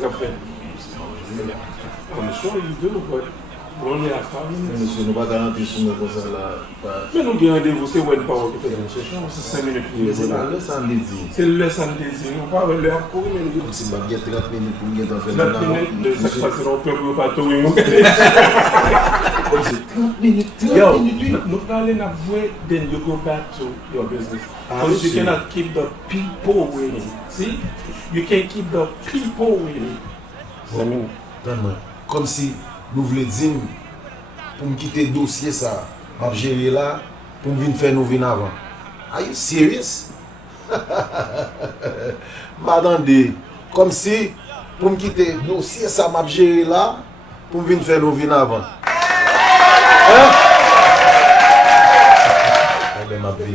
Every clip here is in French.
ce qu'a fait. I'm sure you do, but we only have 5 minutes. Monsieur, nous ne pouvons pas rentrer sur nous comme ça là. Mais nous avons rendez-vous, c'est One Power qui fait une session, c'est 5 minutes. C'est le samedi. C'est le samedi, on va le faire courir. Comme si je vais 30 minutes pour me faire 30 minutes, ça se passe dans le peuple, pas tout le monde. Comme si 30 minutes. Yo, no problem avoid, then you go back to your business. Because you cannot keep the people waiting. See? You can't keep the people waiting. Donne-moi. Comme si nous voulons dire pour me quitter le dossier ça, je vais gérer là pour me venir faire nous venir avant. Are you serious? M'attendez. Comme si pour me quitter le dossier ça, je vais gérer là pour me venir faire nous venir avant. Hein? Elle est ma vie.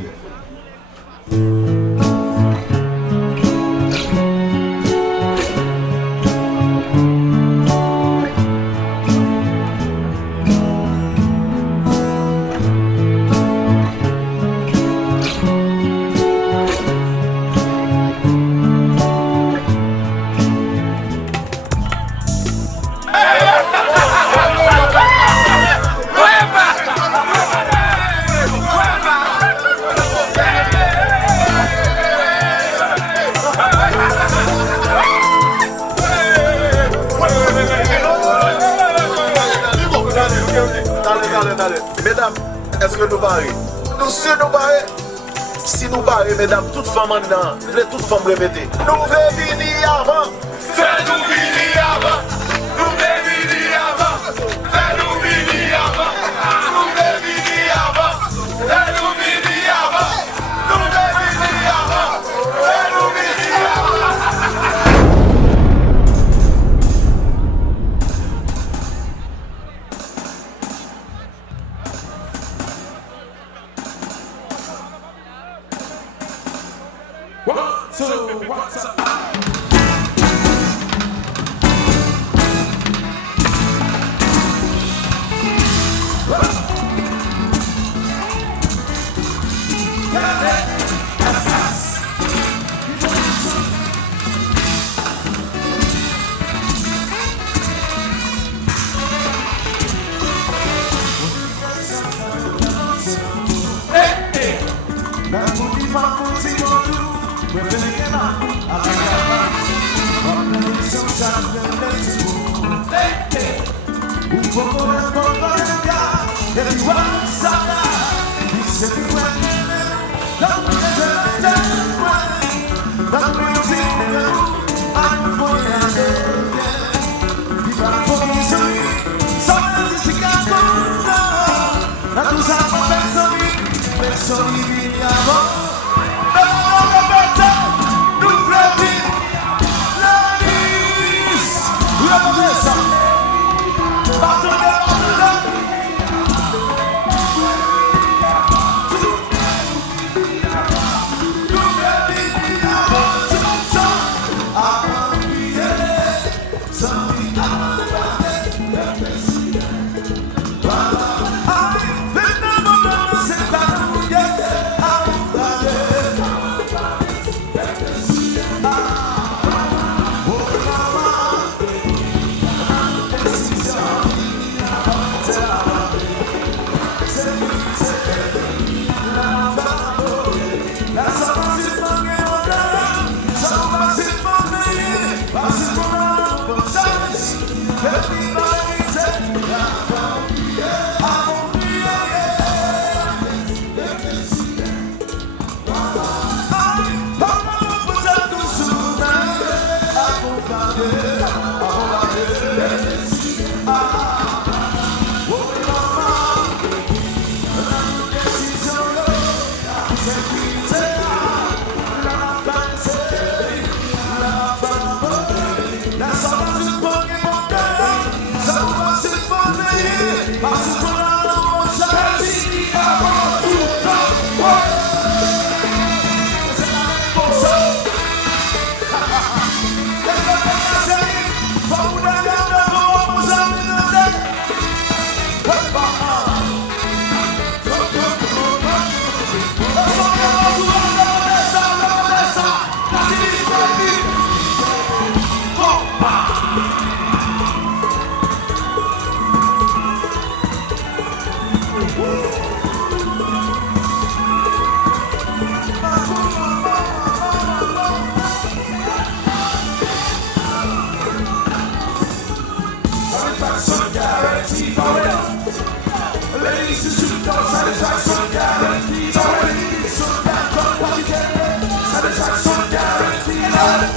Mesdames, est-ce que nous barrons? Nous sommes nous barrés. Si nous barrons, mesdames, toutes femmes en dedans, toutes femmes répétées. Nous voulons venir avant. Fais-nous venir avant. Nous voulons venir avant. Fais-nous venir avant. Nous voulons venir avant. Fais-nous venir avant. Nous voulons venir avant. Fais-nous venir avant. What's up? Super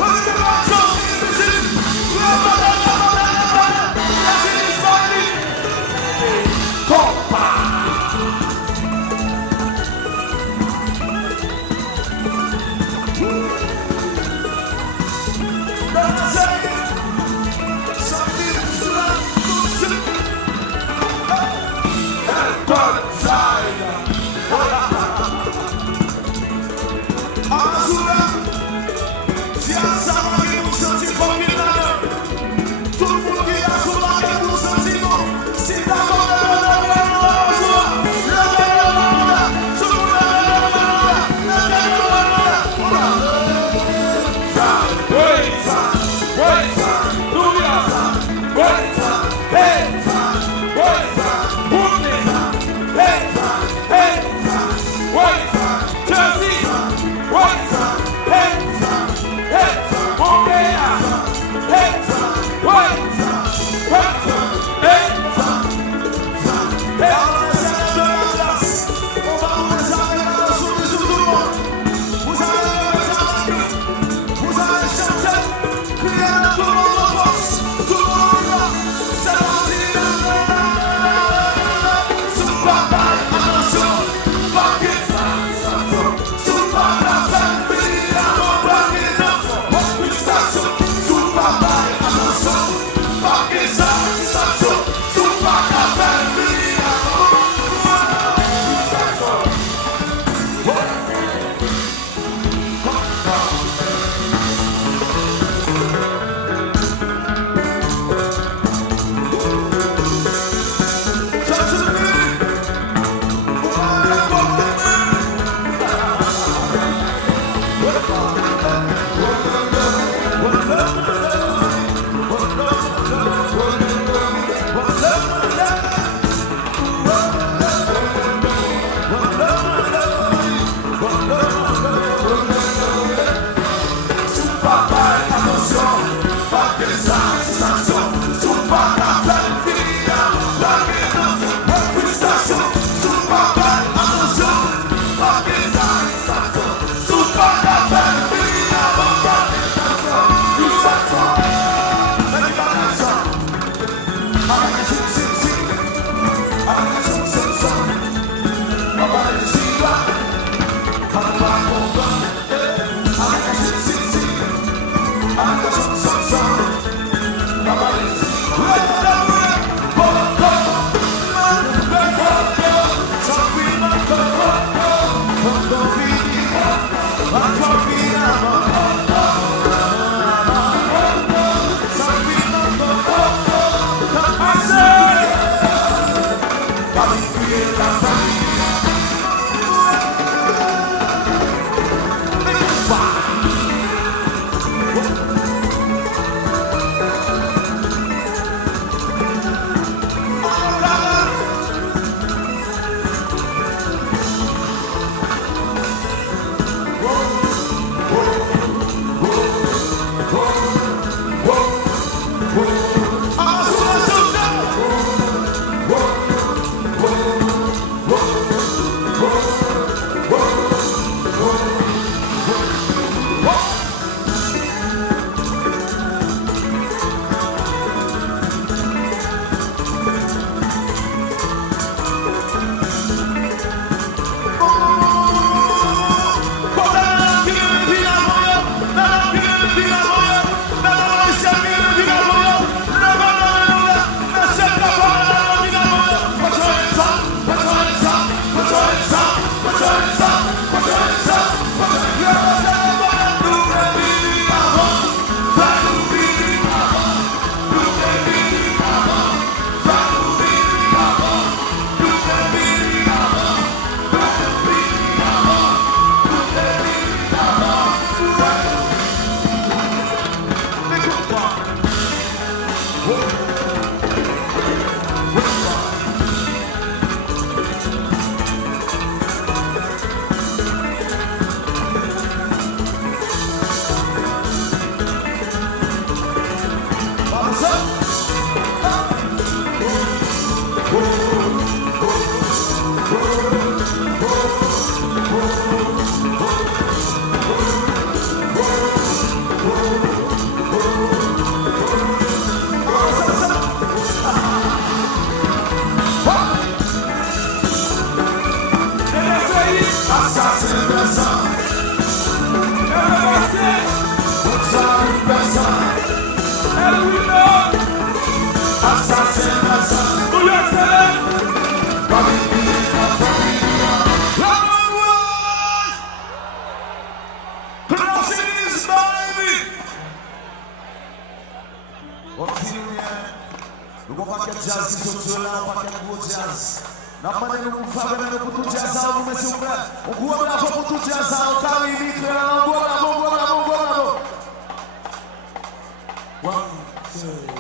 Nous avons un paquet de jazz qui sont là, un paquet de gros jazz. Nous avons demandé nous pour faire pour tout jazz, vous s'il vous plaît. On court la fois pour tout jazz, on carry vite, bravo. One, two.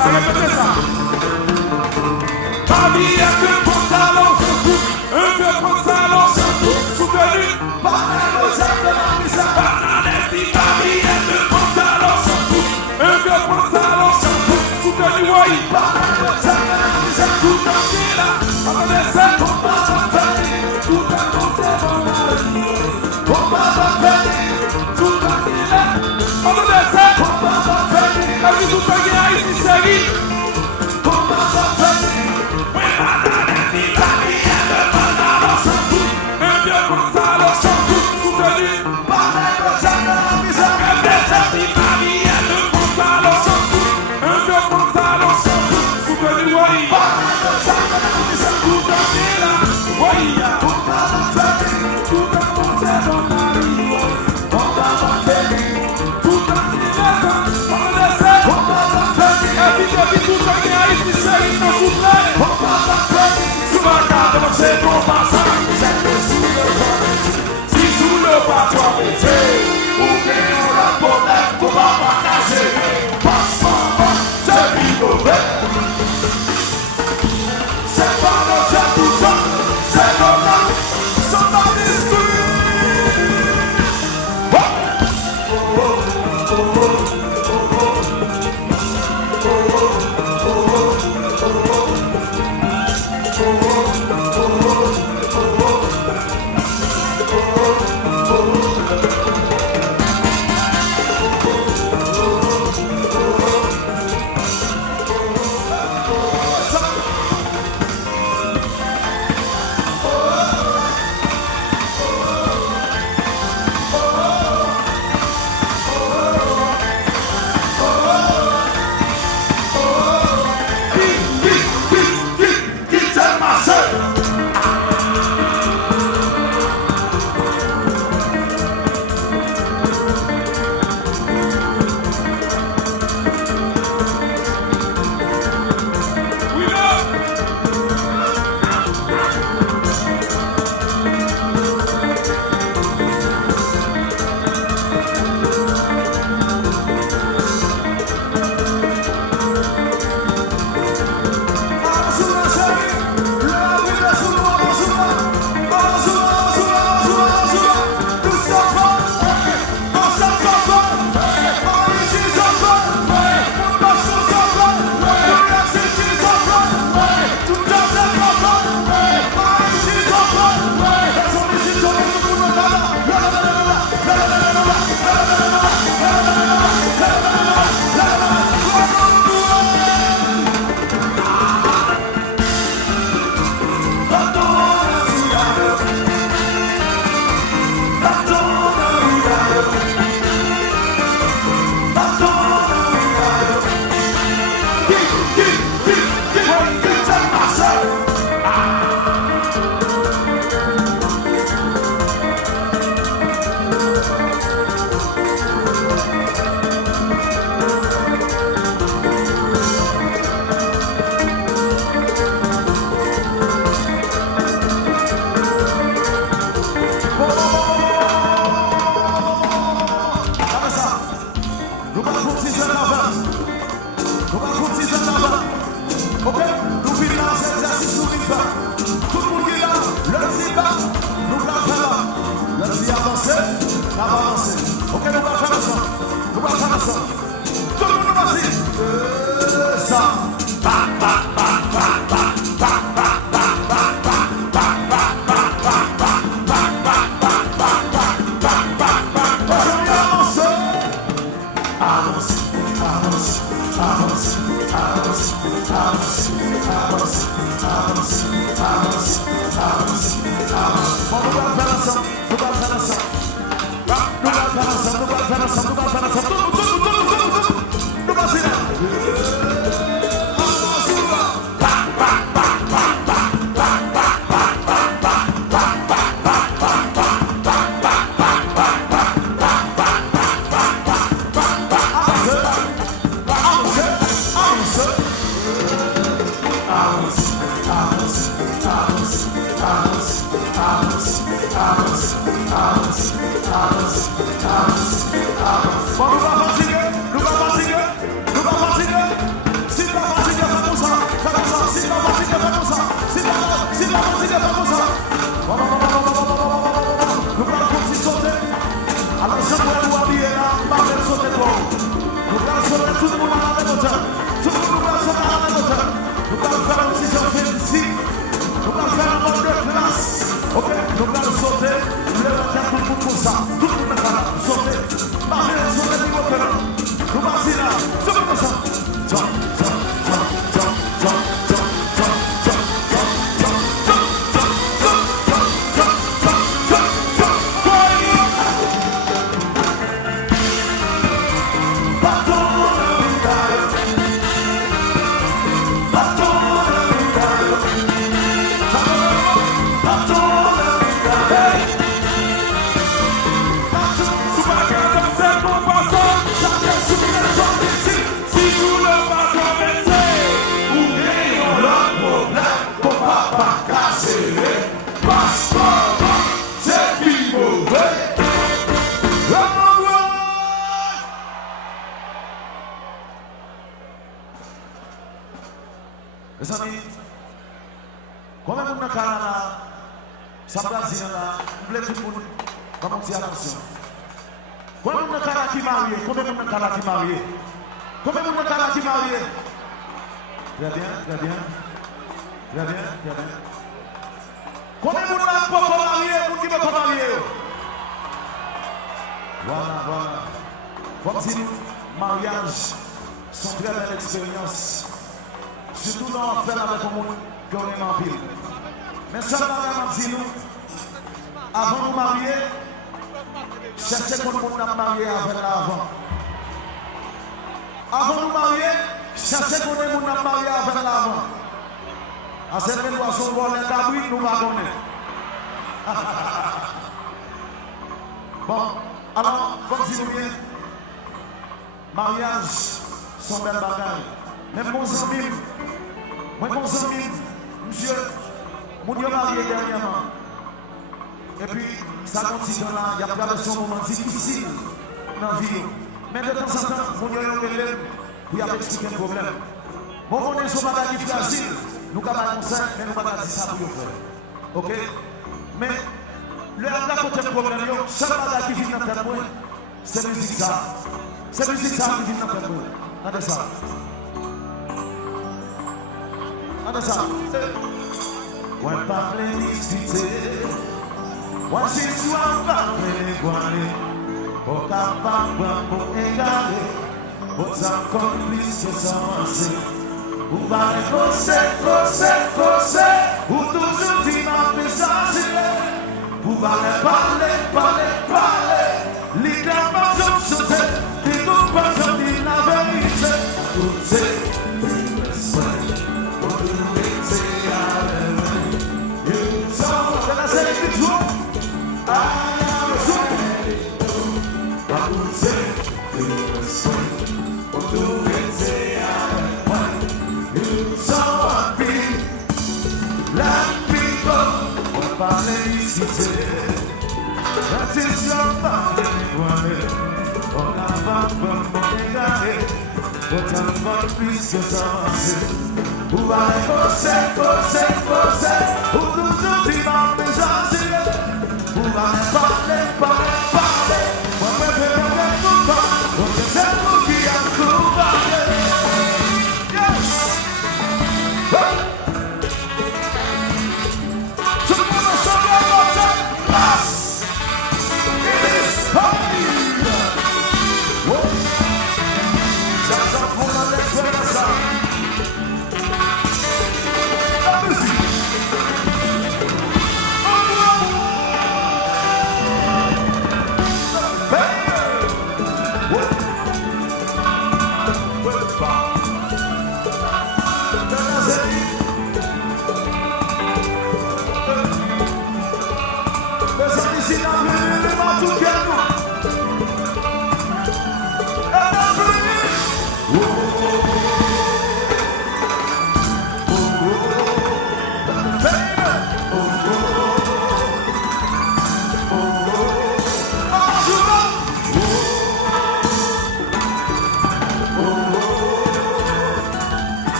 Répétez ça. Ma vie est un pantalon, un vieux pantalon, soutenu par la recette de la misère. Ma vie est un pantalon, un vieux pantalon, soutenu par la recette de la misère. Tout en qui là, on va laisser, on va faire, tout en compter dans la vie. On va faire, tout en qui là, on va laisser, on va faire, la vie tout en qui là, ici c'est vie. C'est ton passage, si sous le patois ou bien on a problème, qu'on va pas casser. Passe-moi, c'est rigolo. C'est pas notre temps tout ça, c'est normal, sans ma avance. Bon, nous va fatiguer. Si tu vas fatiguer, fais comme ça. Si tu vas fatiguer, fais comme ça. Bon. Nous allons continuer sauter. Alors, je vais vous habiller là, pas de sauter pour vous. Nous allons sauter tout le monde à la même hauteur. Tout le monde va sauter à la même hauteur. Nous allons faire un petit jeu ici. Nous allons faire un mode de classe. Ok, nous allons sauter. Nous allons faire tout le monde pour ça. Tout le monde va sauter. Marcher, sauter niveau terrain. Nous allons là. Sauter comme ça. Mes amis, combien de monde dans le Canada, ça Brésil là, vous voulez tout le monde, comment dire attention. Combien de monde dans le Canada qui est marié, combien de monde dans le Canada qui est marié, combien de monde dans le Canada qui est marié. Très bien. Combien de monde dans le Canada marié, vous qui ne pas marié. Voilà. Comme si mariage sont très belle expérience. Surtout dans l'affaire avec le monde qui est en pile. Mais ça va vraiment dire nous, avant de nous marier, cherchez que le monde n'a marié avec l'avant. Avant de nous marier, cherchez que le monde n'a marié avec l'avant. À cette poisson pour les cabris, nous va donner. Bon, alors, comme si nous bien, mariage, sont belles bagailles. Même mon ami, monsieur, mon Dieu marié dernièrement. Et puis, ça continue là, il y a plein de son moment difficile dans la vie. Mais de temps en temps, mon Dieu est relève pour y expliquer un problème. Bon, on est sur bagage fragile, nous avons un conseil, mais nous ne pouvons pas dire ça pour vous faire. Ok? Mais, le côté problème, seul bagage qui vient dans la tête, c'est musique ça. C'est musique ça qui vient dans la tête. Regardez ça. Ouais, parler, discuter. Ouais, c'est soit parler, voiler. Pour capable, pour égaler. Pour encore plus que ça, c'est. Ou va les causer. Ou toujours dire ma message. Ou va les parler. L'idée pas de sauter. Dis nous pas de dire la vérité. Tout c'est. Plus que ça, c'est. Où va les causer. Où toujours tu m'as message. Où va les parler. Moi, je vais faire des combats. C'est vous qui a combattu. Yes! Tout le monde a chanté à votre place. It is party. La musique.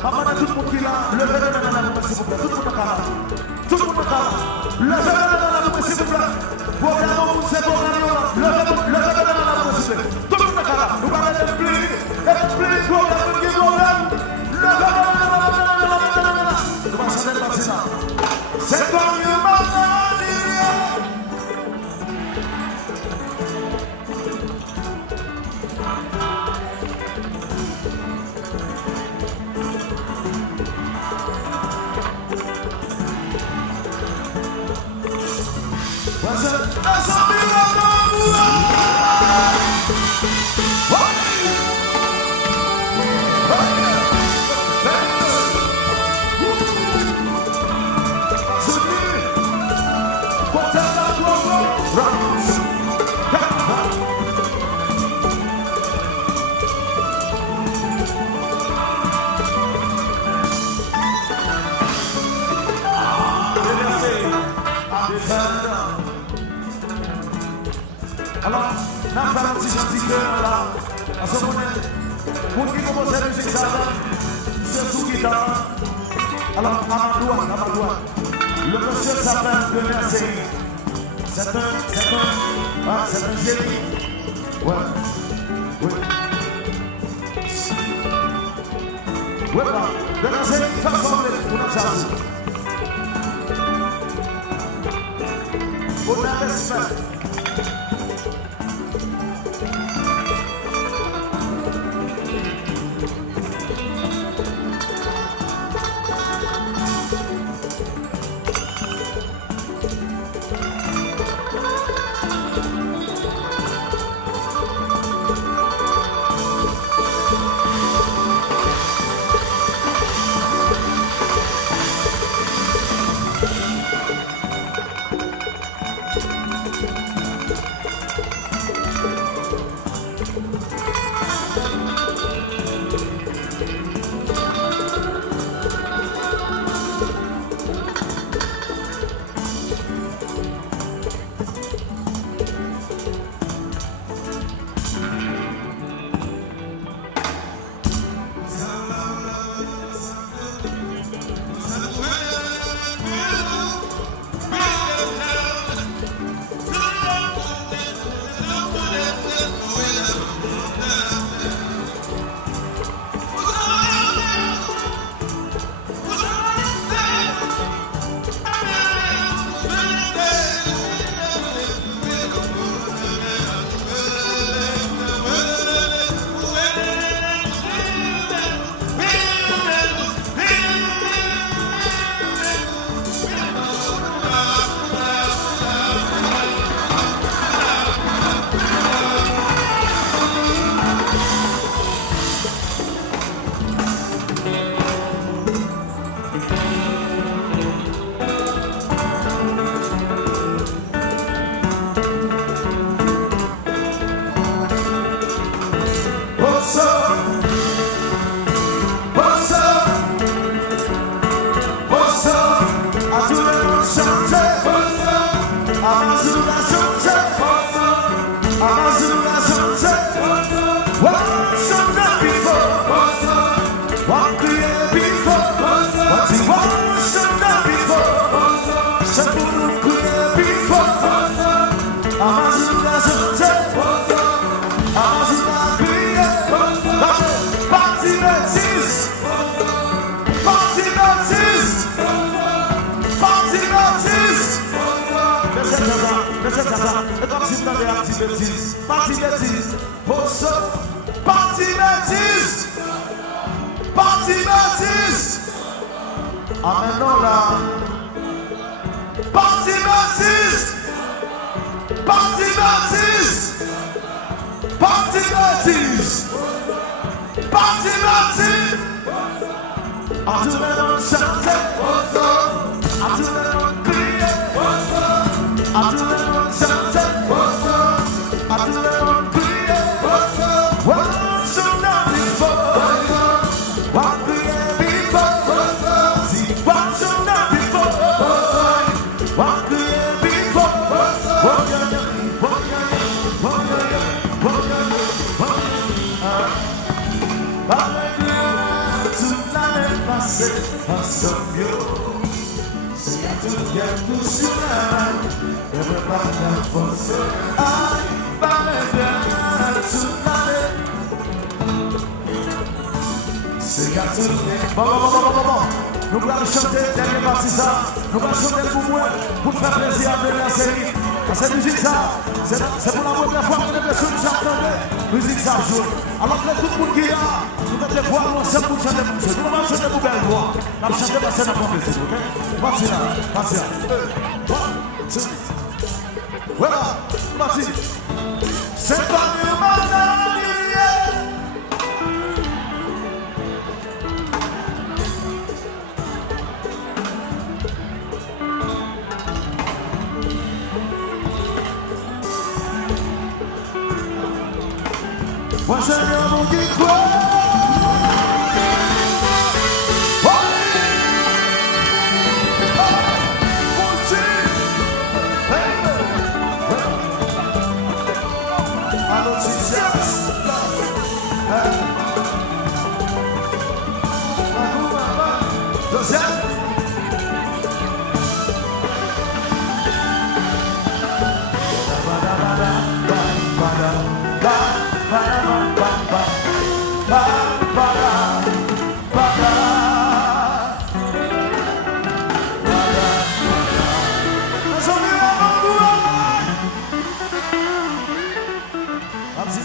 Papa, tout le monde qui est là, levez la main, s'il vous plaît. Tout le monde est là. Tout le monde est là. Levez la main, s'il vous plaît. Pour que nous c'est bon, levez la main, s'il vous plaît. Tout le monde est là. Nous allons expliquer problème qui problème. Levez la main. Comment ça s'est passé ça? C'est comme une maladie. Alors, nous avons un petit gentil cœur là. À ce moment, pour qui commence la musique, ça c'est sous guitare. Alors, à ma droite, le monsieur s'appelle le Merci. C'est un génie. Ouais. Ouais, le Merci, ça ressemble pour notre charge. On a respect. Parti Baptiste! À tout le monde chanter. À tout le monde crier. À tout le monde chanter. À tout le monde crier. One soldat before. One crier before. See one soldat before. One crier before. Toute l'année passée, ensemble, si à tout bien tout sur la ne pas la force. Aïe, parle toute l'année. C'est qu'à tout bien. Bon. Nous allons chanter dernier partie ça. Nous allons chanter pour moi, pour faire plaisir à la série. Cette musique ça, c'est pour la première fois que nous sommes chantés. Musique ça joue. Alors que tout le monde qui a, nous allons voir l'ensemble pour chanter pour nous. Nous allons chanter pour belle voix. Nous allons chanter parce que nous avons plaisir, ok? Parti là, parti là. One, two. Voilà, parti. C'est pas de malade. Moi Seigneur mon Dieu quoi.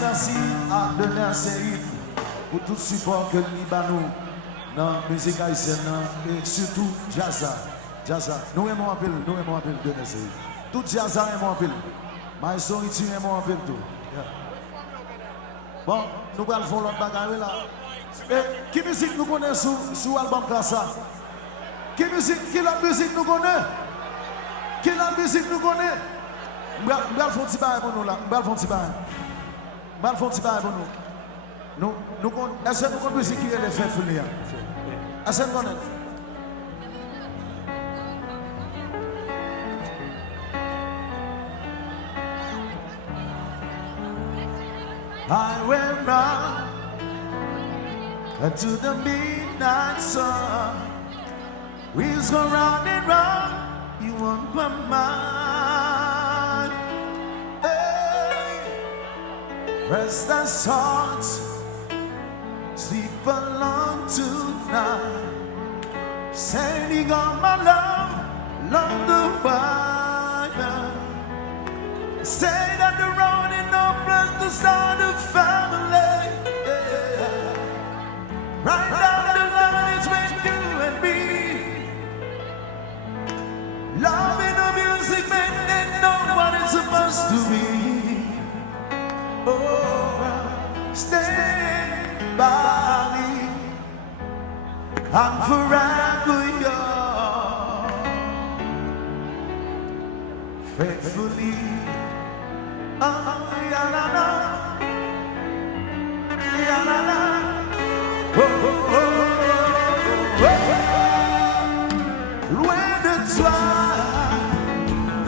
Merci à donner un série pour tout support que nous avons dans la musique haïtienne et surtout Jazza. Nous aimons un peu, donner série. Tout Jazza aimons un peu. Maïso Iti aimons un peu tout. Bon, nous allons faire l'autre bagarre là. Quelle musique nous connaissons sur l'album Kassa? Quelle la musique nous connaissons? Quelle la musique nous connaissons? Nous allons faire un petit bail pour nous là. Nous allons faire un petit bail. Mal font tirer pour nous. Est-ce que nous connaissons musique qui est le fait folie? Est-ce que nous connaissons? I went round to the midnight sun. Wheels go round and round, you want my mind. Restless hearts sleep alone tonight, sending all my love along the wire. Say that the road is no place to start a family. Yeah. Right down the line is with you and me. Love in the music, man, and no one is supposed to be. Oh, stand by me, I'm forever yours, faithfully. Oh, ya la la, ya la la. Oh, oh, oh, oh. Loin de toi,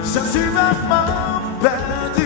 je suis vraiment perdu.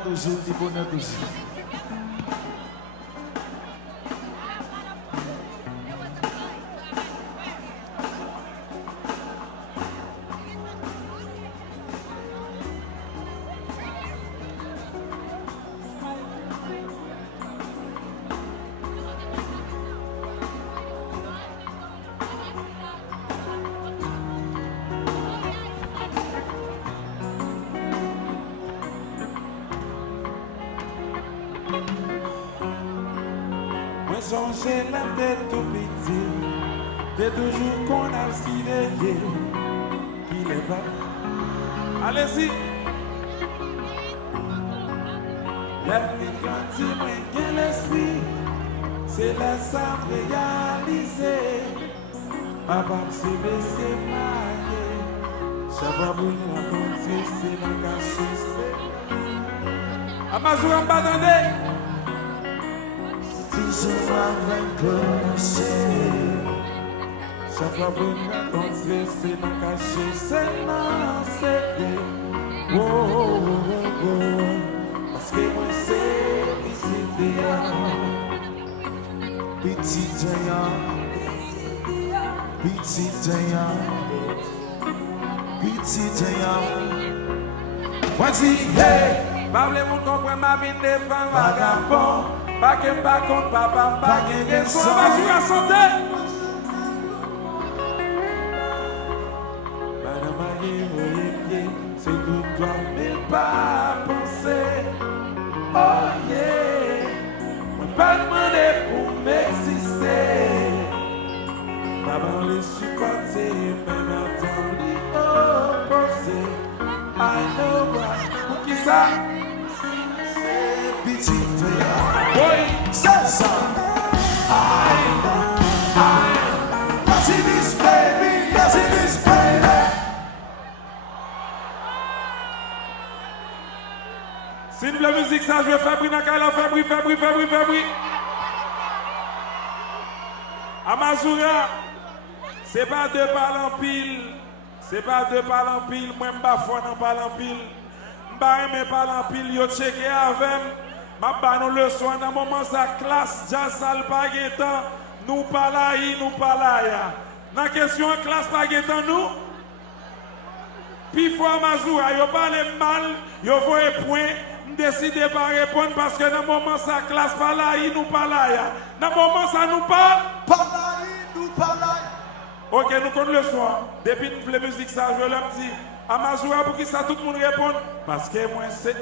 toujours, du bonheur toujours. Moi songeais la tête tout petit, t'es toujours qu'on a si délié, qu'il est pas. Allez-y. La vie quand il m'a gain l'esprit, c'est la simple réalisée. Papa s'est baissé marié, ça va vous raconter, c'est la cache. Amazou en bas d'année. Toujours avec connaissez. Ça va vous raconter, c'est la cache, c'est la secret. Oh, oh, oh, oh, oh. Parce que moi c'est petit géant, petit géant, petit géant. Voici, hey, parlez-vous comprendre ma vie de femme vagabond. Pas que pas contre papa, pas que son vas-y à santé. Madame Aguirre, c'est tout toi, mais pas penser. Oh yeah, on pas demander pour m'exister. Papa les supporter, même attendre l'opposé. I know what, pour qui ça? Petit géant. Oui, C'est ça. Yes it is baby, yes it is baby. si nous la musique ça, je vais faire briller dans la Fabri. Amazoura, c'est pas deux parles en pile. C'est pas deux parles en pile. Moi, je ne parle pas en pile. Je ne parle pas en pile. Yo checké avec. Je vais nous le soin dans le moment sa classe. Jassal Paguetan. Nous pas là, nous pas là. Dans la question classe Paguetan, nous. Puis, faut Amazoura, yo parle mal, yo voye point. Je décide de pas répondre parce que dans le moment sa classe pas là, nous pas là. Dans le moment ça nous parle. Nous pas là. Ok, nous connaissons le soir. Depuis nous la musique, ça, je leur dis. Amazoura pour qui ça tout le monde répond. Parce que moi c'est.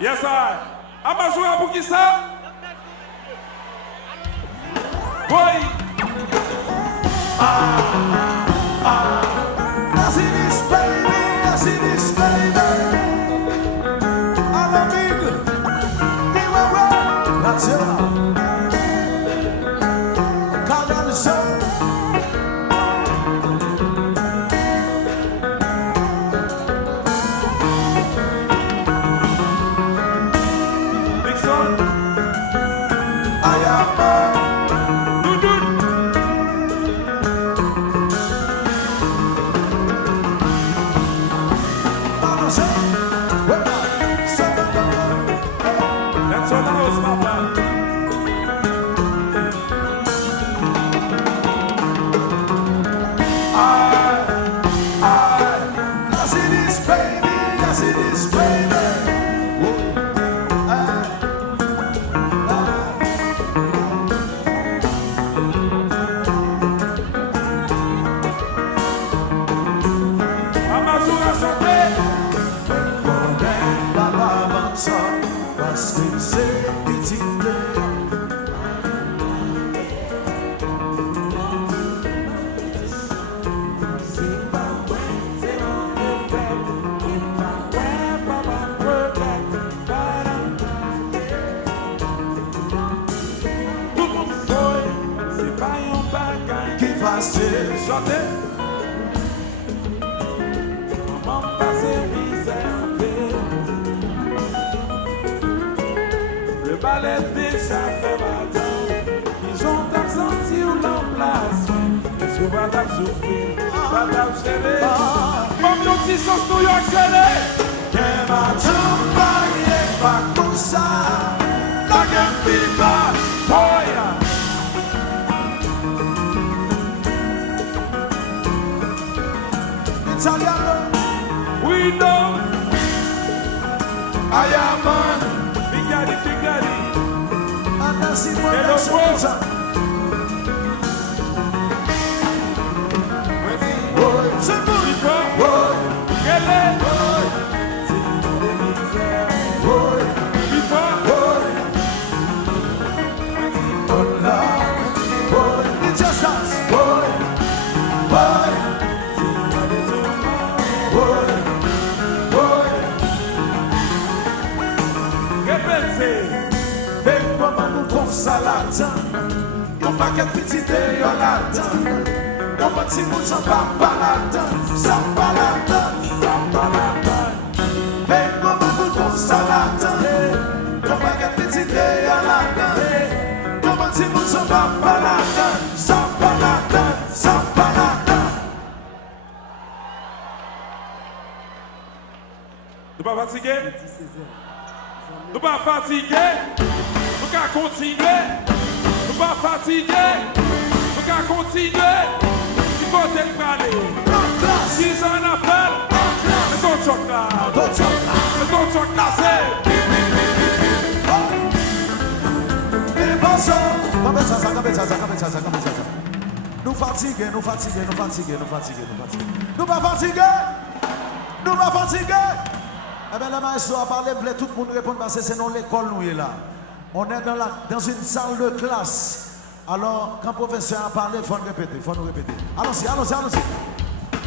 Yes, I. Amazoura pour qui ça? Oui. Yes it is baby, yes it is baby. I'm a big, that's it. Come on, son. Comme nous, si New York, c'est pas comme ça. La game viva, boya. Italiano, We know. I am man. Big daddy, big daddy. Anasi Hello, Monasolita. Viva, Gele. Viva, It's just us. Gepense. Big woman who comes salata. Yon paquet petit de yon lata. Yon petit bout sans papalata. Sans palata. Big woman who comes salata. Yon paquet petit de yon lata. Yon petit bout sans papalata. Sans palata. Sans palata. Nous pas fatigués? Nous pas fatigués? Nous qu'à continuer? Nous pas fatigués? Nous qu'à continuer? Il faut te parler. Si j'en ai fait, le ton choc là. Le ton choc là, c'est. Nous fatigués. Nous pas fatigués. Eh bien, le maestro a parlé, tout le monde répond parce que c'est dans l'école nous est là. On est dans une salle de classe. Alors, quand le professeur a parlé, il faut nous répéter. Allons-y.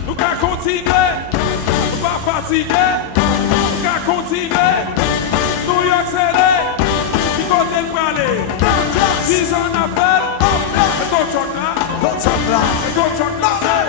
Nous qu'à continuer? Nous pas fatigués? Nous qu'à continuer? Nous y accélérer? Il faut te parler. Si j'en ai fait, le ton choc là. Le ton choc là, c'est.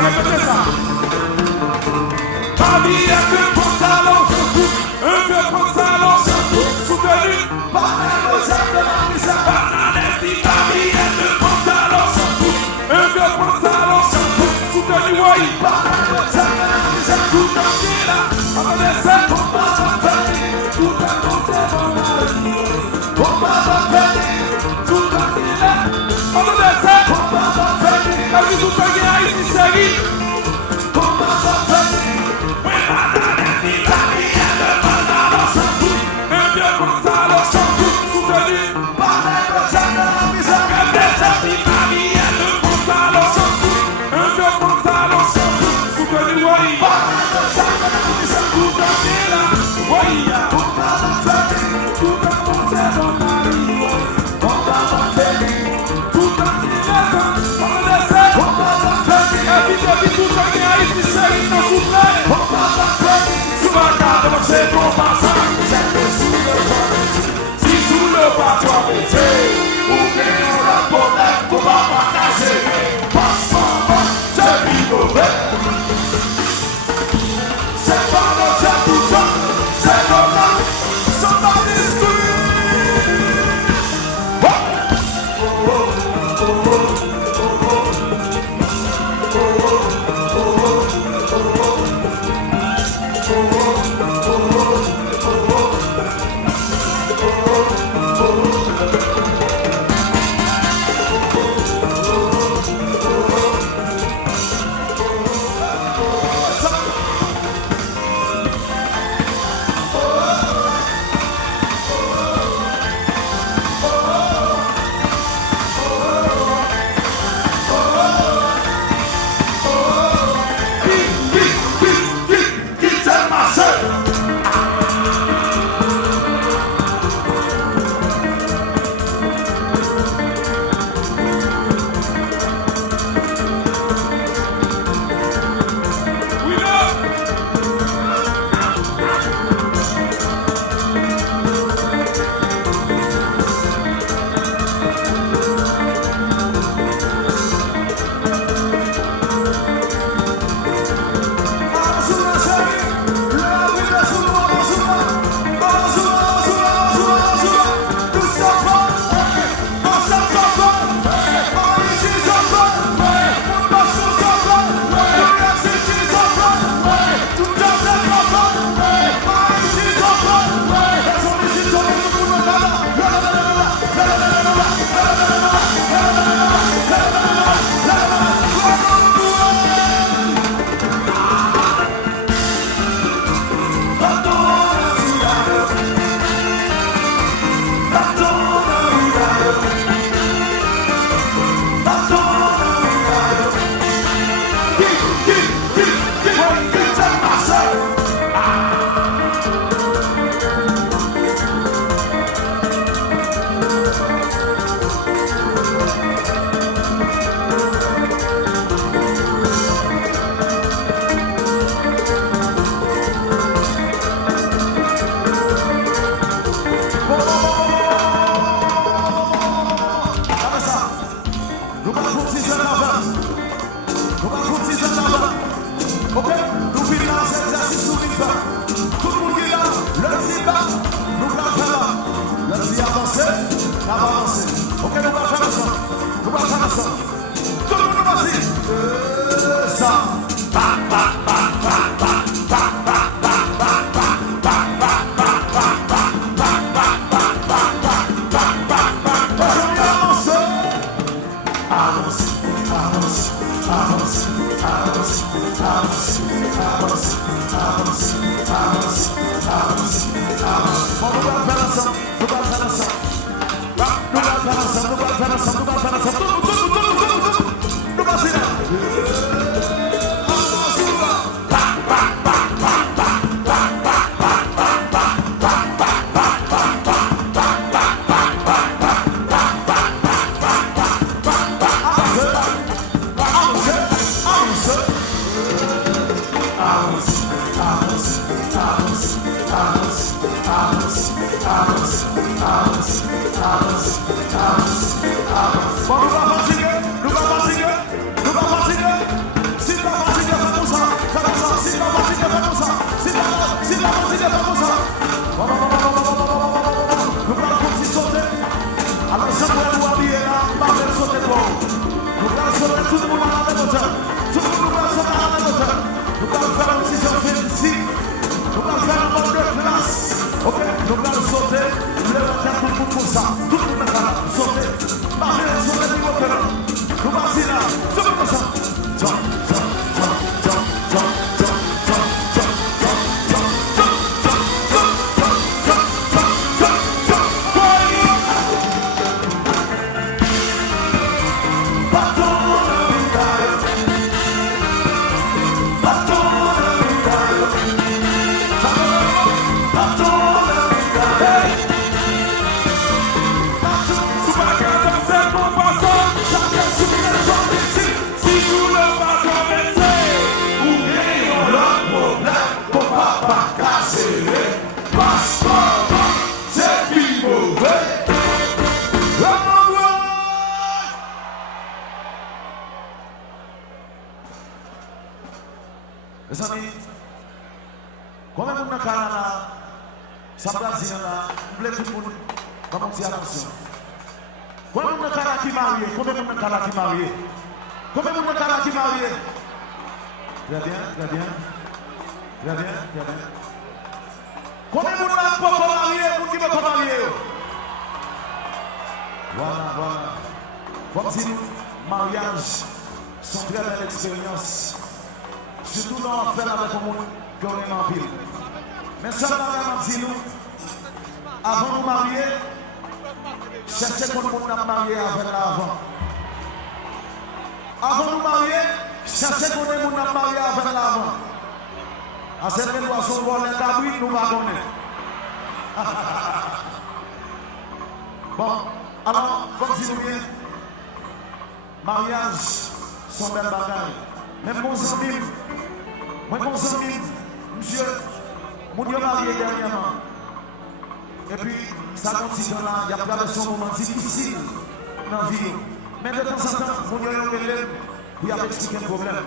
répétez ça. Ma vie est un pantalon, un vieux pantalon, soutenu par les recettes de la misère. Ma vie est un pantalon, un vieux pantalon, soutenu par les recettes de la misère. Tout entier là, on va descendre, on va faire, tout à côté, on va faire, tout entier là, on va descendre, on va faire, la vie tout entier là, ici c'est lui. C'est ton passage, si sous le patois ou bien le problème, qu'on va pas casser. Passe-moi, c'est rigolo. C'est pas notre tout ça, c'est normal. Somebody hauteur. Tout le monde va se mettre à la hauteur. Nous allons faire un petit jeu ici. Nous allons faire un mode de place. Ok, nous allons sauter. Le matin, tout le monde pour ça. Tout le monde va sauter. Marcher, sauter du monde. Nous allons passer là. Tout le monde ça. Jump, jump, jump, jump, jump, jump, jump, jump, jump, jump, jump, jump, jump, jump, jump, jump, mes amis, combien de monde dans le Canada, ça Brésil là, vous voulez tout le monde, comment dire attention. Combien de monde dans le Canada qui est marié, combien de monde dans le Canada qui est marié, combien de monde dans le Canada qui est marié. Très bien, très bien, très bien, très bien. Combien de monde n'a pas marié, vous qui ne pas marié. Voilà, voilà. Comme si mariage sont très belle expérience. Surtout dans l'affaire avec le monde qui est en pile. Mais ça, on dit nous, avant de nous marier, cherchez que le monde n'a marié avec l'avant. Avant de nous marier, cherchez que le monde n'a marié avec l'avant. À cette poisson, on les cabris, nous va donner. Bon, alors, comme si nous bien, mariage, sont belles bagailles. Même mon ami, monsieur, mon Dieu marié dernièrement. Et puis, ça continue là, il y a plein de son moment difficile dans la vie. Mais de temps en temps, mon Dieu relève pour y expliquer un problème.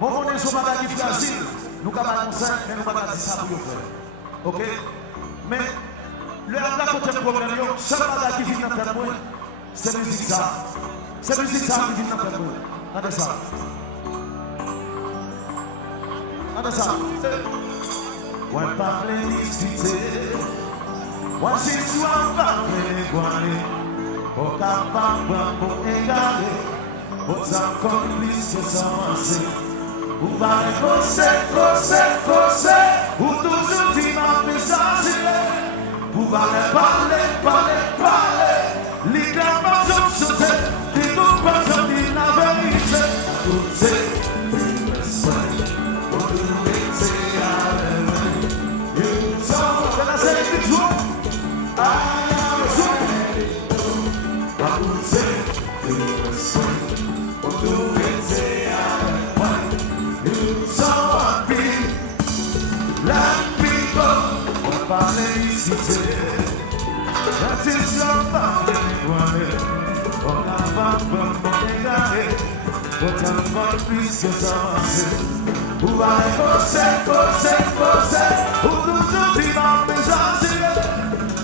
Bon, on est sur ma bagage fragile, nous avons un conseil, mais nous ne pouvons pas dire ça pour faire. Ok? Mais, le là côté le problème, seul bagage qui vient dans la tête, c'est musique ça. C'est musique ça qui vient dans la tête. Regardez ça. Regardez ça. Ouais, parler, discuter. Ouais, c'est soit parler, voiler. Au capable, pour égaler. Autant comme plus que s'avancer. Ou parler, causer. Ou toujours dire ma message. Ou parler. L'idée m'a sauté. Dis-nous pas ça, dis la vérité. Tout c'est. Autant plus que ça, où va les causer, où tout dit ma message,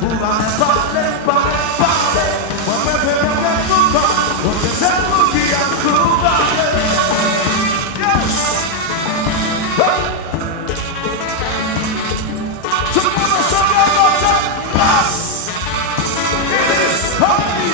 où va les parler, moi préfère un combat, c'est vous qui a combattu. Yes! Tout le monde a sauvé votre place. It is party.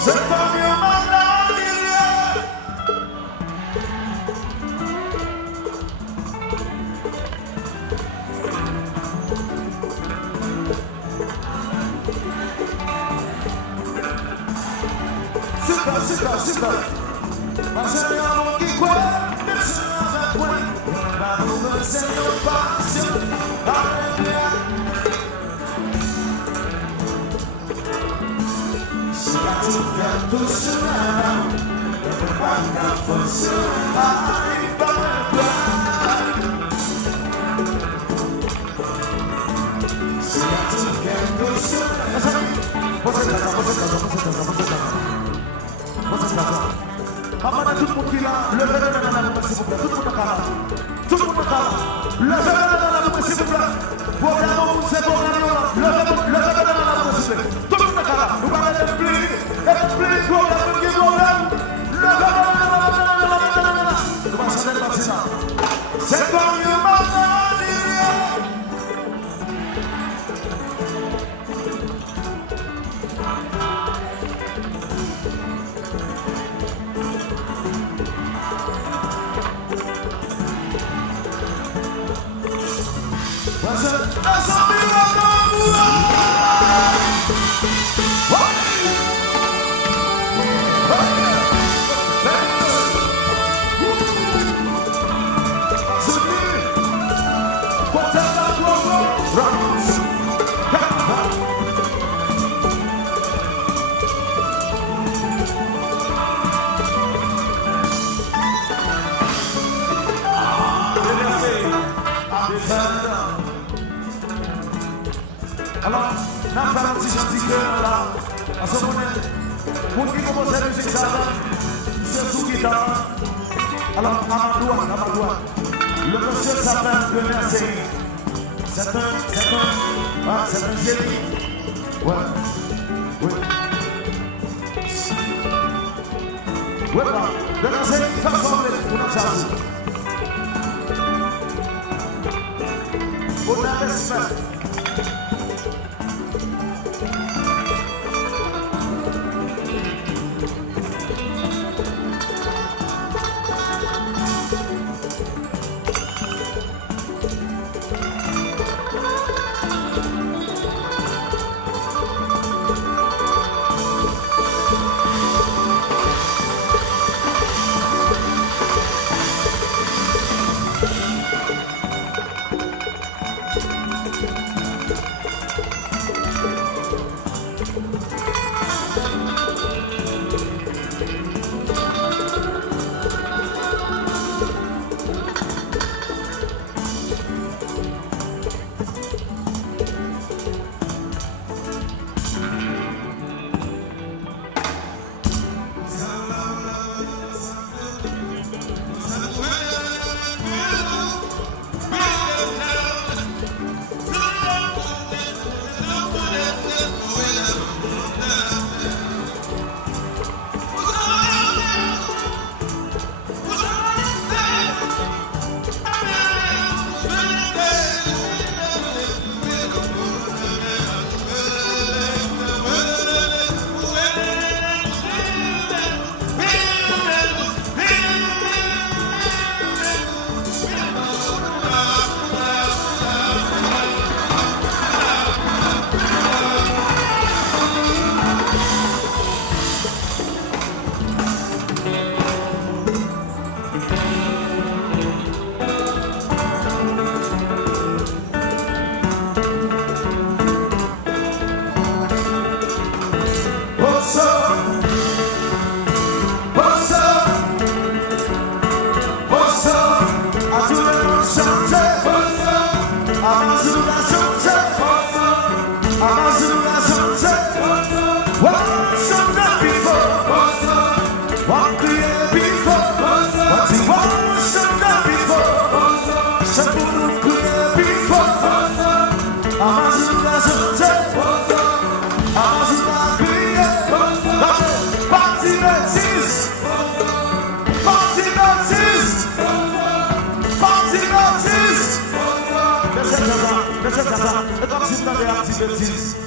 C'est comme une maladie. Super. Mas é minha mão que quer, pensando na tua. Na rua, sem meu passo, aleluia. Se a tu canto sonará, eu pagar força, ai, vai. Se a tu canto sonará, você casa. Maman, tout le monde qui est là, levez la main, s'il vous plaît. Tout le monde est là. Tout le monde est là. Levez la main, s'il vous plaît. Pour la main, c'est pour la main. Levez la main, s'il vous plaît. Tout le monde est là. Nous allons expliquer pour la main qui est là. Levez la main. Comment ça va passer ça? C'est comme une maladie. Alors, nous avons fait un petit gentil cœur là. À ce moment, pour qui commence la musique, ça c'est sous guitare. Alors, à ma droite, le monsieur s'appelle Bernard Sey. C'est un génie. Ouais. Bernard Sey, fais sembler pour notre jazz. On a respect.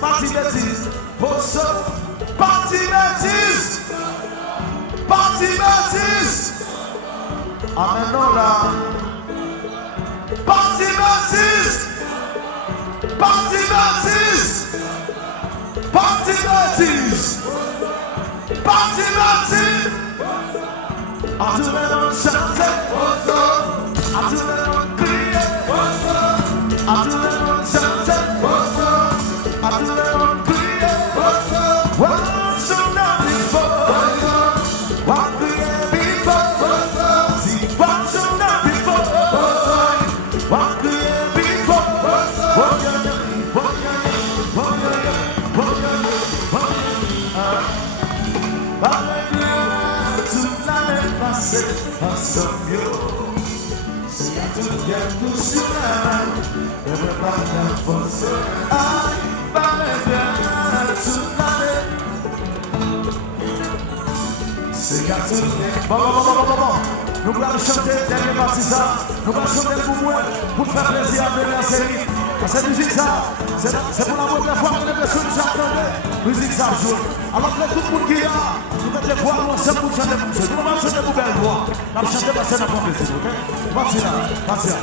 Parti bêtise, posso Party Baptiste. Party Baptiste. Amen, Ola. Party Baptiste. Party Baptiste. Party Baptiste. Party Baptiste. À tout le monde chanter. À tout le monde crier. À tout le monde chanter. À tout le monde crier. One should not be for. One crier before. See, one should not be for. One crier before. Toute l'année passée, en somme yo. Si à tout bien tout sur la main, ne veut pas la force. Aïe, pas bien toute l'année. C'est qu'à tout bien. Bon. Nous allons chanter dernier parti ça. Nous allons chanter pour moi, pour faire plaisir à venir en série. Cette musique ça, c'est pour la première fois que nous sommes chantés. Musique ça joue. Alors que tout le monde qui est là, nous mettons les voix ensemble pour chanter pour ça. Nous allons chanter pour belle voix. Nous allons chanter parce que nous avons plaisir, ok? Parti là, parti là.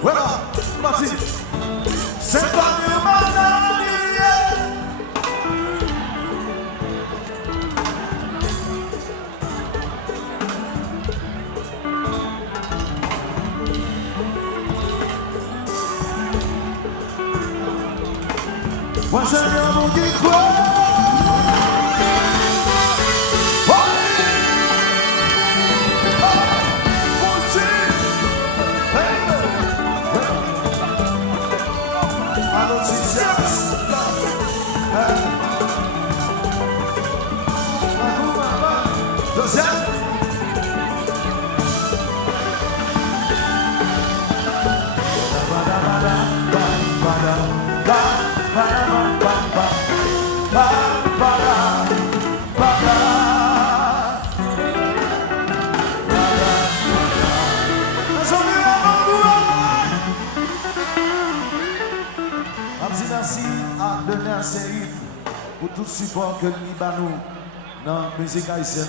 Voilà, parti. C'est pas de malade. Moi j'ai un monde qui croit. Merci à Denis Série pour tout support que nous avons dans la musique haïtienne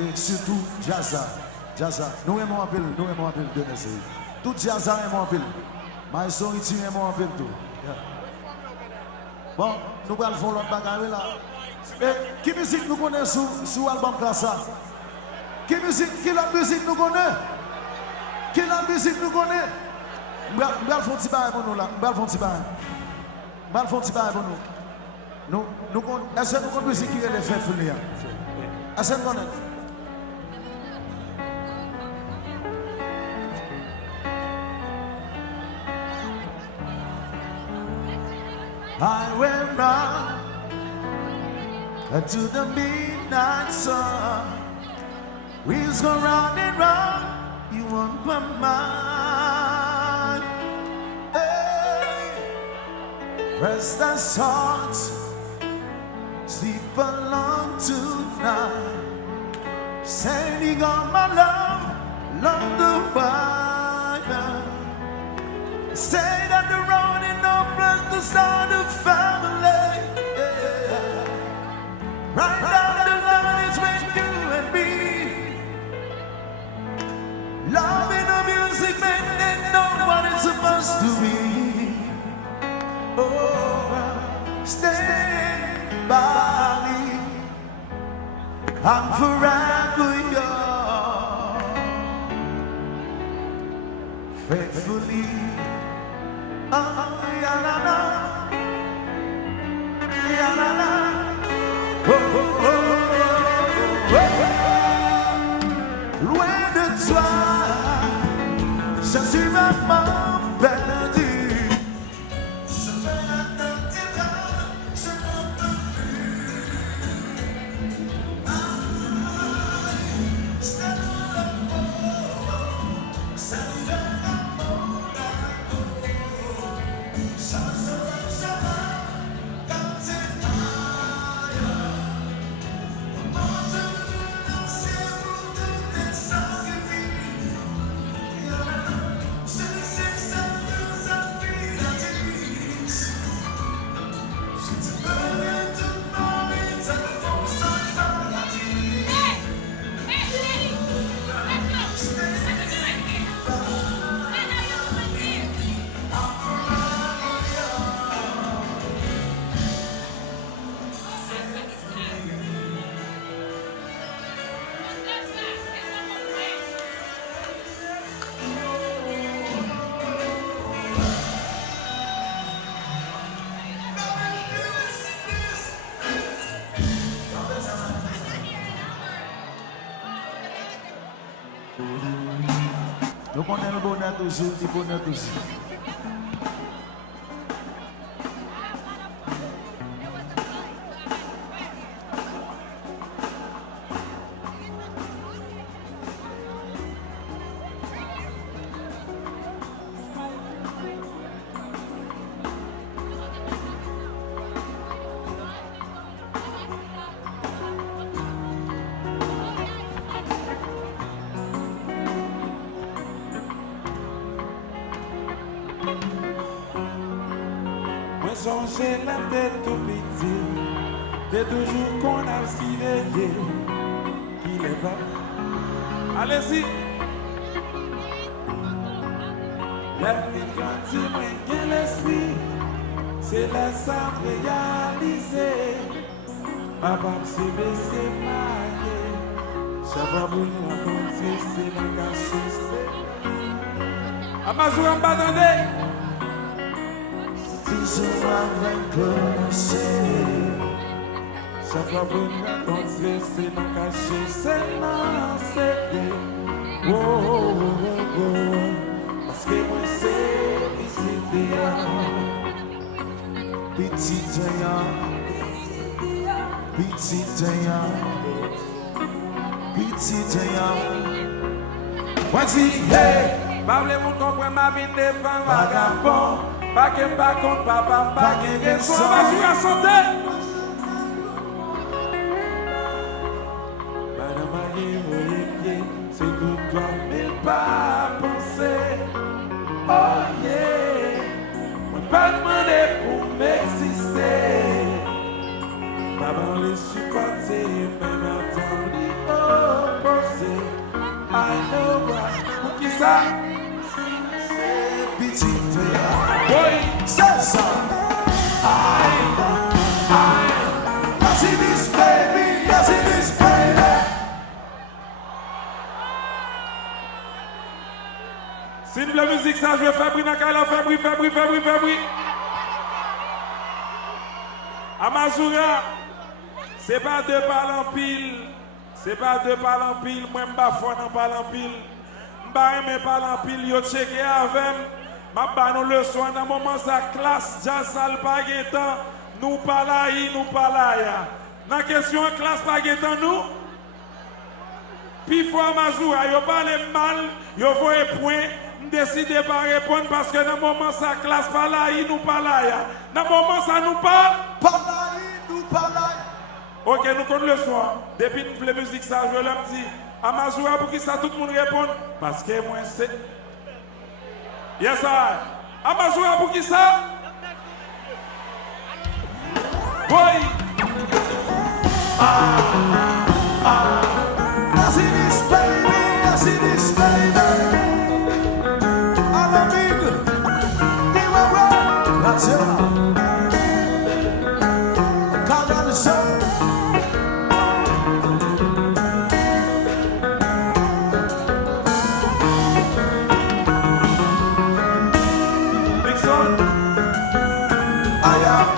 et surtout Jazza. Nous aimons un peu Denis Série. Tout Jazza aimons un peu. Maïso Iti aimons un peu tout. Bon, nous allons faire l'autre bagarre là. Quelle musique nous connaissons sur l'album Classa? Quelle musique nous connaissons? Quelle musique nous connaissons? Nous allons faire un petit bagarre pour nous là. Nous allons faire un petit bagarre. Mal font pas pour nous. Est-ce que nous connaissons musique qui est les fêtes folies? Est-ce que nous connaissons? I went round to the midnight sun. Wheels go round and round, you want my mind. Restless heart, sleep alone tonight. Sending on my love along the wire. Say that the road ain't no place to start a family. Yeah. Right down the line is with you and me. Love in the music, man, ain't no one is supposed to be. Oh, stand by me. I'm forever yours, faithfully. Oh, ya la la, ya la la. Oh, oh, oh, oh. Loin de toi, je suis vraiment perdu. Nous connaissons le bonheur toujours, le bonheur toujours. Songez la tête tout petit, t'es toujours qu'on a si veillé, qu'il est pas. Allez-y. La vie quand il m'a l'esprit, c'est la simple réalisée. Papa s'est baissé marié, ça va vous raconter, c'est la cache. Amazon en bas d'année. Toujours avec le ciel. Ça va vous raconter, c'est la cache, c'est la secret. Oh, oh, oh, oh. Parce que moi c'est ici Petit Tayan, Petit Tayan, Petit Tayan. Voici, hey, parlez-vous comprendre ma vie de femme vagabond. Pas que pas contre papa, pas que raison. On va jouer à santé. Madame Aguirre, c'est tout toi, mais pas penser. Oh yeah, on ne pas demander pour m'exister. Maman les supporter, même attendre l'opposé. I know what, pour qui ça? Petit Tayan. Oui, c'est ça. I see this baby, I see this baby. Si de la musique, ça, je vais faire briller dans la Fabri. Amazura, c'est pas deux parles en pile. C'est pas deux parles en pile. Moi, je ne suis pas parle en pile. Je ne parle en pile. Yo checké avec. Je vais nous le soin. Dans le moment, ça classe, jazz, alpaguetan. Nous pas là, nous pas là. Dans la question, classe, paguetan, nous. Puis, faut Amazura, yo parle mal, yo voye point. Décide de pas répondre parce que dans le moment ça classe pas là, nous pas là. Dans le moment ça nous parle. Pas là, nous pas là. Ok, nous comptons le soir. Depuis que la musique ça, je l'ai dit. Amazura pour qui ça tout le monde répond. Parce que moi c'est. Yes, I. Amazura pour qui ça? Oui. I see this baby, I see this baby. That's it. Call down the sun. Big son. I am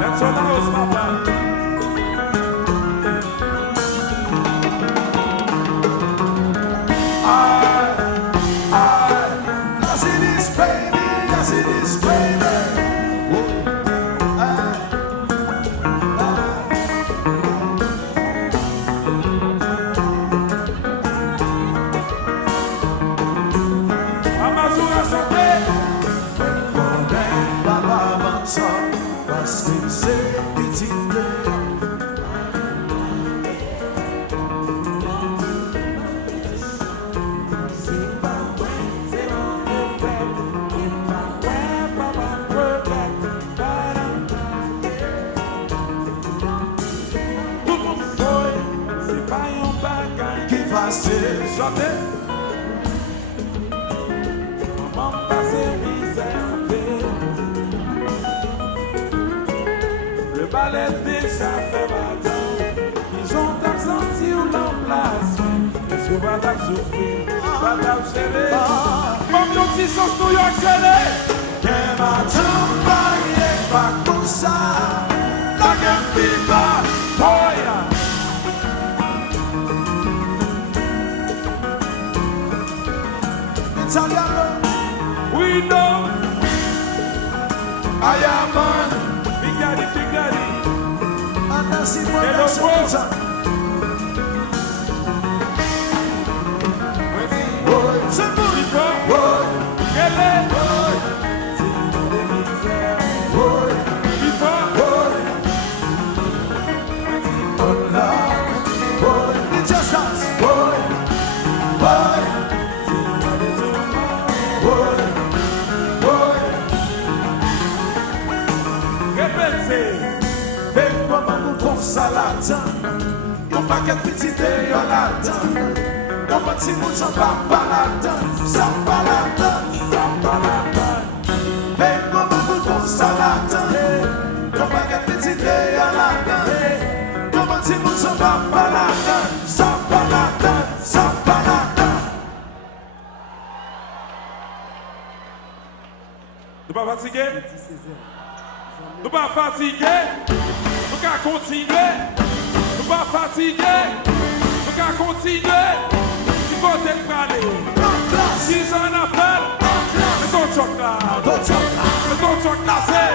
That's all I was, Papa. I see this baby, I see this baby. Amazura santé. Papa m'entend parce que c'est petit bleu. Chantez. Maman passe misère en paix. Le ballet déjà fait matin. Ils ont senti où l'on place. Est-ce que va t'en souffrir? Va t'en serrer. Comme nos petits sens nous y accélèrent. We know I am man. Big daddy. Hello, Yon paquet petit de yon la-dedans. Yon petit bout de papa la-dedans. Sa pa la-dedans. Hey, yon paquet comme ça la-dedans. Yon paquet petit de yon la-dedans. Yon petit bout de papa la-dedans. Sa pa la-dedans. Nous pas fatigués? Nous pas fatigués? Nous qu'à continuer? Nous pas fatigués? Nous qu'à continuer? Il faut être prêt. Si j'en ai fait, mais ton choc là. Mais ton choc là, c'est.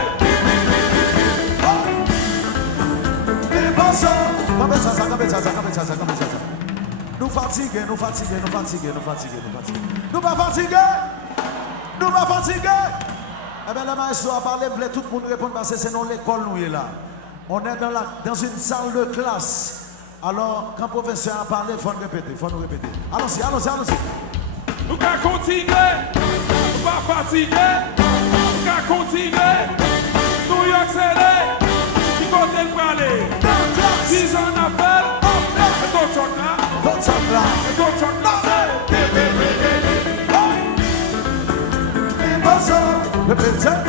Nous fatigués. Nous pas fatigués. Eh bien, le maestro a parlé, tout le monde répond parce que c'est dans l'école nous est là. On est dans une salle de classe. Alors, quand le professeur a parlé, il faut nous répéter. Allons-y. Nous qu'à continuer, nous pas fatigués, nous qu'à continuer, nous y accélérer, il faut être prêt. Si j'en ai fait, mais ton choc là. Mais ton choc là, c'est. Répétez.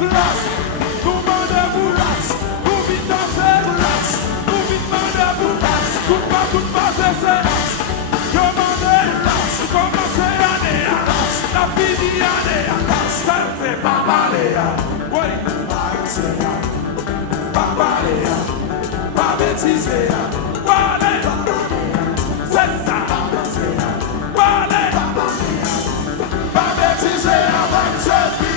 Relax, nous demandez-vous, nous vite danser, nous vite demandez-vous, tout pas cesser. Demandez, commencez l'année, la fille d'année, ça ne fait pas parler. Oui, pas parler, pas bêtiser. Parler, c'est ça. Parler, pas bêtiser avant de se dire.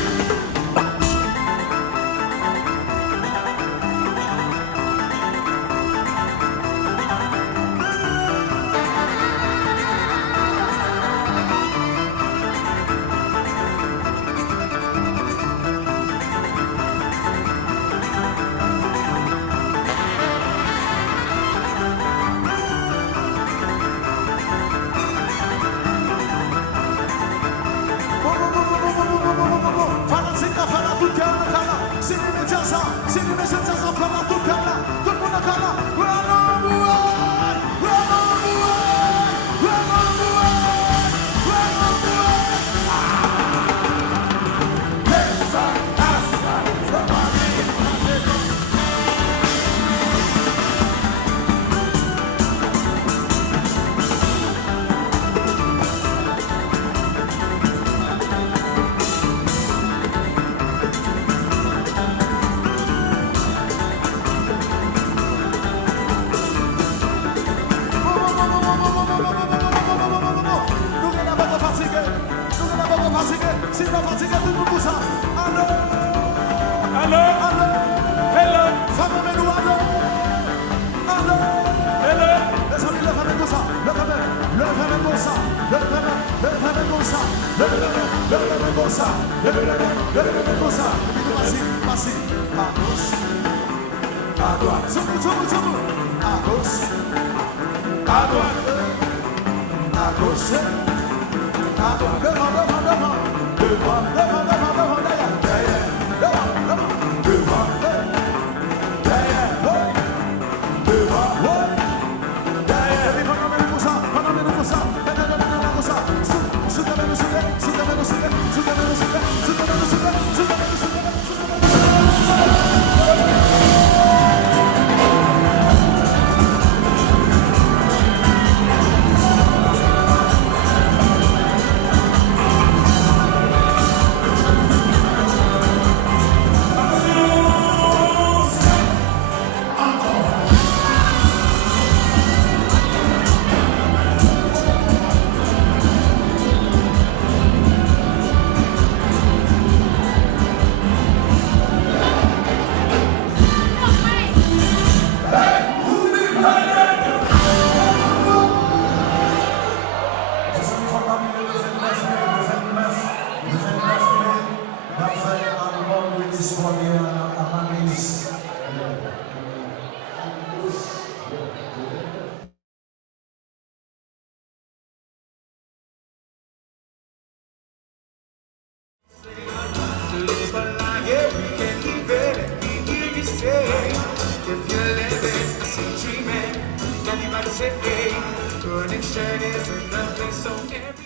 Connection is a lovely so every